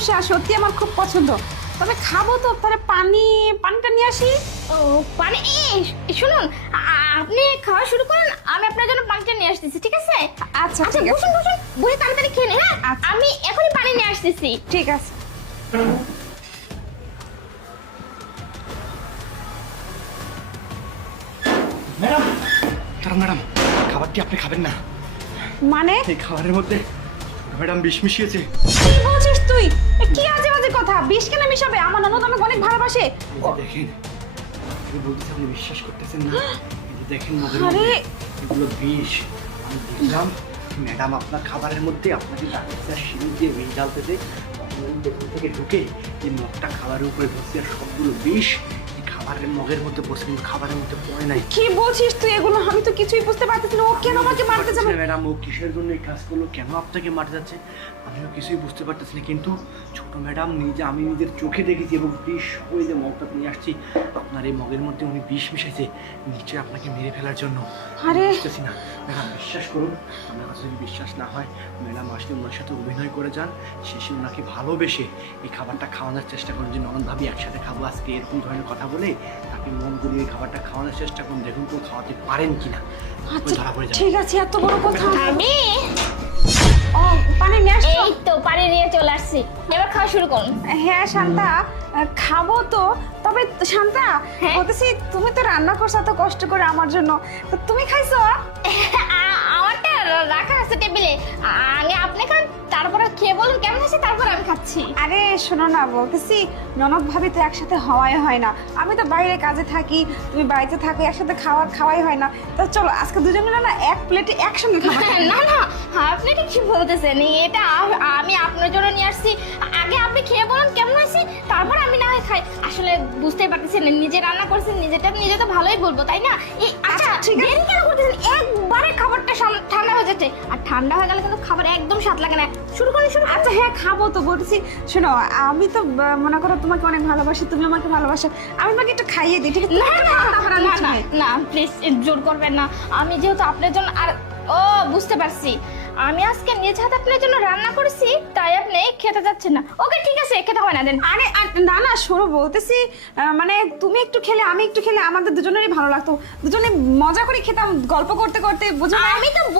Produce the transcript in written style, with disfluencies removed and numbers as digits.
সমস্যা, সত্যি আমার খুব পছন্দ। তবে খাবো তো, তাহলে পানিটা নিয়ে আসি। ও পানি, শুনুন, আপনি খাওয়া শুরু করুন, আমি আপনার জন্য পানিটা নিয়ে আসতেছি, ঠিক আছে? আচ্ছা, আচ্ছা, ঠিক আছে। বসুন বসুন, বসে তাড়াতাড়ি খেয়ে নিন। হ্যাঁ, আচ্ছা। আমি এখনই পানি নিয়ে আসতেছি। ঠিক আছে। ম্যাডাম, দাঁড়ান ম্যাডাম, খাবারটি আপনি খাবেন না। মানে এই খাবারের মধ্যে ম্যাডাম বিষ মিশিয়েছে। কি বলছিস তুই? কি আজে বাজে কথা! বিষ কেন মিশাবে? আমার ননদ আমাকে অনেক ভালোবাসে। এই যে দেখেন, আপনি বলতেছেন আপনি বিশ্বাস করতেছেন না। এই যে দেখেন মদের আরে! মধ্যে এগুলো বিষ। আমি দেখলাম ম্যাডাম আপনার খাবারের মধ্যে আপনাকে ডাক্তার সিঁড়ি দিয়ে বিষ ঢালতেছে। ভেতর থেকে ঢুকে এই মগটা খাবারের উপরে ধরছে আর সবগুলো বিষ এই খাবারের মগের মধ্যে বসে, কিন্তু খাবারের মধ্যে পড়ে নাই। কি বলছিস তুই এগুলো? আমি তো কিছুই বুঝতে পারতেছি না। ও কেন আমাকে মারতে যাবে? ম্যাডাম, ও কিসের জন্য এই কাজ করলো, কেন আপনাকে মারতে যাচ্ছে, আমিও কিছুই বুঝতে পারতেছি না। কিন্তু ছোট ম্যাডাম আমি নিজের চোখে দেখেছি এবং বিষ ওই যে মগটা নিয়ে আসছি, আপনার এই মগের মধ্যে উনি বিষ মিশাইছে নিশ্চয়ই আপনাকে মেরে ফেলার জন্য। আরে! বুঝতেছি না ম্যাডাম, বিশ্বাস করুন, আমার কাছে যদি বিশ্বাস না হয় ম্যাডাম আসলে ওনার সাথে অভিনয় করে যান, শেষে ওনাকে ভালোবেসে এই খাবারটা খাওয়ানোর চেষ্টা করুন যে ননদ ভাবি একসাথে খাবো আজকে, এরকম ধরনের কথা বলে তাকে মন ঘুরিয়ে এই খাবারটা খাওয়ানোর চেষ্টা করুন, দেখুন কেউ খাওয়াতে পারেন কিনা। আচ্ছা, ধরা পড়ে যাবে। ঠিক আছে, এত বড় কথা। আমি ও, পানি নিয়ে আসছো? এই তো পানি নিয়ে চলে আসছি, এবার খাওয়া শুরু করুন। হ্যাঁ শান্তা, খাবো তো। তবে শান্তা, হ্যাঁ? বলতেছি তুমি তো রান্না করছো এত কষ্ট করে আমার জন্য, তো তুমি খাইছো? আমারটা রাখা আছে টেবিলে, আগে আপনি খান, তারপরে খেয়ে বলুন কেমন হয়েছে, তারপর আমি খাচ্ছি। আরে শোনো না, বলতেছি ননদ ভাবি তো একসাথে হওয়াই হয় না। আমি তো বাইরে কাজে থাকি, তুমি বাড়িতে থাকো, একসাথে খাওয়াই হয় না। তো চলো আজকে দুজন মিলে না এক প্লেটে একসঙ্গে খাবো। না না, আপনি এটা কি বলতেছেন? এটা আমি আপনার জন্য নিয়ে আসছি, আগে আপনি খেয়ে বলুন কেমন হয়েছে, তারপর আমি না হয় খাই। আসলে বুঝতেই পারতেছেন, নিজে রান্না করছেন, নিজে তো ভালোই বলবো, তাই না? আচ্ছা, ঠিক আছে। দেরি কেন করতেছেন? একবারে খাবারটা ঠান্ডা হয়ে যাচ্ছে, আর ঠান্ডা হয়ে গেলে কিন্তু খাবার একদম স্বাদ লাগে না। শুরু করুন, শুরু করুন। আচ্ছা হ্যাঁ, খাবো তো। বলছি শোনো, আমি তো মনে করো তোমাকে অনেক ভালোবাসি, তুমি আমাকে ভালোবাসো, আমি তোমাকে একটু খাইয়ে দিই, ঠিক আছে? না না তারপর আমি না না খাই। না, প্লিজ জোর করবেন না। আমি যেহেতু আপনার জন্য, আর ও বুঝতে পারছি, আমি আজকে নিজ হাতে আপনার জন্য রান্না করেছি, তাই আপনি খেতে যাচ্ছেন না। ওকে ঠিক আছে, খেতে হবে না, দেন। আরে না না, শোনো, বলতেছি মানে তুমি একটু খেলে আমি একটু খেলে আমাদের দুজনেরই ভালো লাগতো, দুজনে মজা করে খেতাম গল্প করতে করতে, বুঝো না? আমি তো